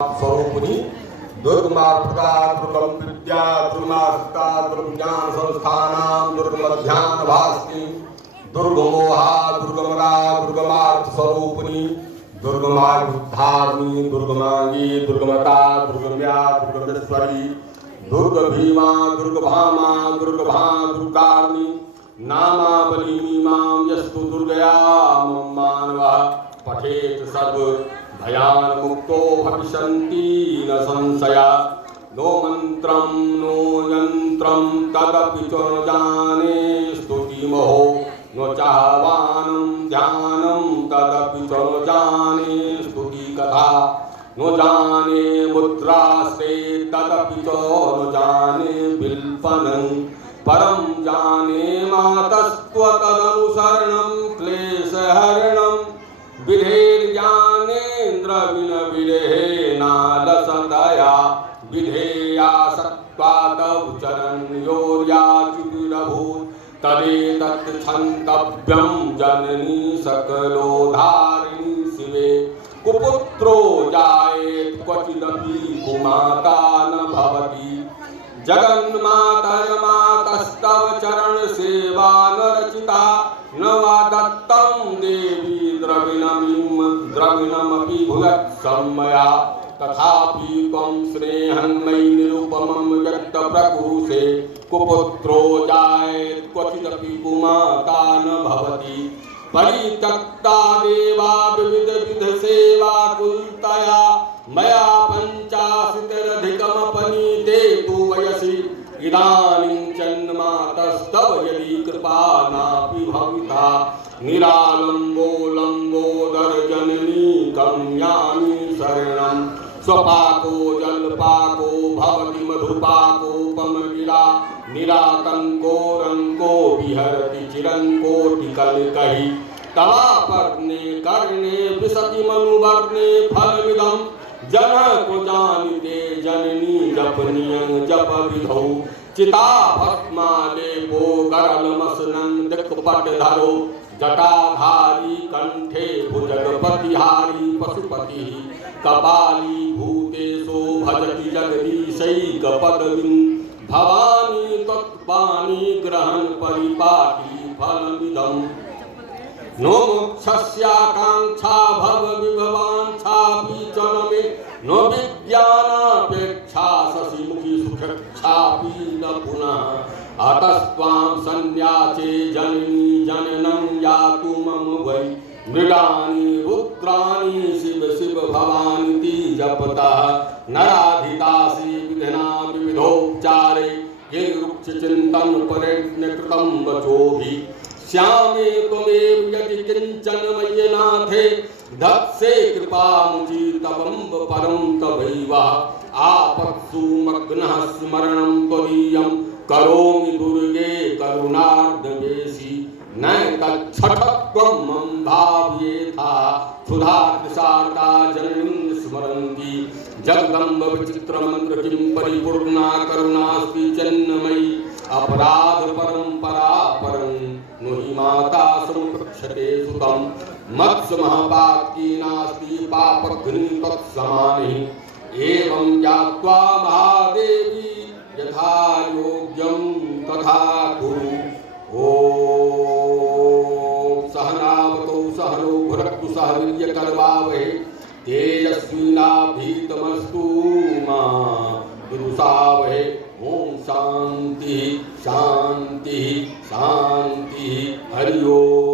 स्वरूपिणी दुर्गमार्पदा दुर्गम विद्या दुर्गमार्पदा दुर्गम ज्ञान संस्थानां दुर्गमध्यान भास्ति दुर्गमोहा दुर्गमरा दुर्गमार्थ स्वरूपिणी दुर्गमायुद्धारिणी दुर्गमांगी दुर्गमता दुर्गम्या दुर्गमेश्वरी दुर्गभीमा दुर्गभामा दुर्गभा दुर्गारिणी नामावली मां यस्तु दुर्गया मानवः पठेत सर्व भयान मुक्तो भविष्यन्ति न संशया नो मंत्रं नो यंत्रं तदपि च न जाने स्तुतिमहो नो चाहवानं ध्यानं तदपि च न जाने स्तुति कथा नो जाने मुद्रास्ते तदपि च न जाने विल्पनं परं जाने मातस्त्व तदनुसरणं क्लेशहरणं विधेर्ज्ञानेन्द्र विन विधेनालसतया विधेया सत्त्वात् उच्चरण्योर्याचिविरभूत् तदेतत् क्षन्तव्यं जननी सकलोद्धारिणी शिवे कुपुत्रो जायेत् क्वचिदपि कुमाता न भवति जगन्मातर्मातस्तव चरण सेवा न रचिता न वा दत्तं देवी द्रविणमपि भुयत्समया तथापि त्वं स्नेहं मयि निरुपमं व्यक्त प्रकुरुषे कुपुत्रो जायेत् क्वचिदपि कुमाता न भवति परित्यक्ता देवा विविध सेवा कुलतया मया पञ्चाशतधिकमपनीते तु वयसि इदानीं जन्मातस्तव यदि कृपा नापि भविता निरालम्बो लम्बोदर जननी कम्यामि शरणं स्वपाको जलपाको भवति मधुपाकोपमगिरा निरातंको रंको विहरति चिरंकोटिकलिकहि तवापर्णे कर्णे विशति मनुवर्णे फलविदं जनको जानिते जननी जपनियं जप विधौ चिता भस्मालेपो गरलमसनं दिक्पटधरो जटाधारी कंठे भुजगपतिहारी पशुपति कपाली भूतेशो भजति जगदीशैकपदवीं भवानी तत्पानी ग्रहण परिपाटी फलमिदम् नो मोक्षस्याकांक्षा भव विभवांछापि च न मे नो विज्ञानापेक्षा शशिमुखी सुखेच्छापि न पुनः अतस्त्वां सन्यासे जननी जननं यातु मम वै मृडानि रुद्राणि शिव शिव भवानीति जपतः नराधितासि विधिना विविधोपचारे ये वृक्षचिन्तन परिज्ञकृतं वचोभिः श्यामे त्वमेव यदि किंचन मय्यनाथे धत्से कृपामुचितवं परं तवैवा आपत्सु मग्नः स्मरणं त्वदीयं करोमि दुर्गे करुणार्धवेशी न तच्छठत्वं मम भाव्येथा सुधाकृशार्ता जननीं स्मरन्ति जगदम्ब विचित्रमन्त्र किं परिपूर्णा करुणास्ति चन्नमयी अपराध परंपरा परं नुहि माता संपृक्षते सुतं मत्स्य महापातकी नास्ति पापघ्नि तत्समानि एवं ज्ञात्वा महादेवी यथा योग्यं तथा कुरु ॐ सहनावतौ सहनौ भुनक्तु सह वीर्यकरवावहै तेजस्विनाभीतमस्तु मा विदुषावहै ओम शांति शांति शांति हरि ओम।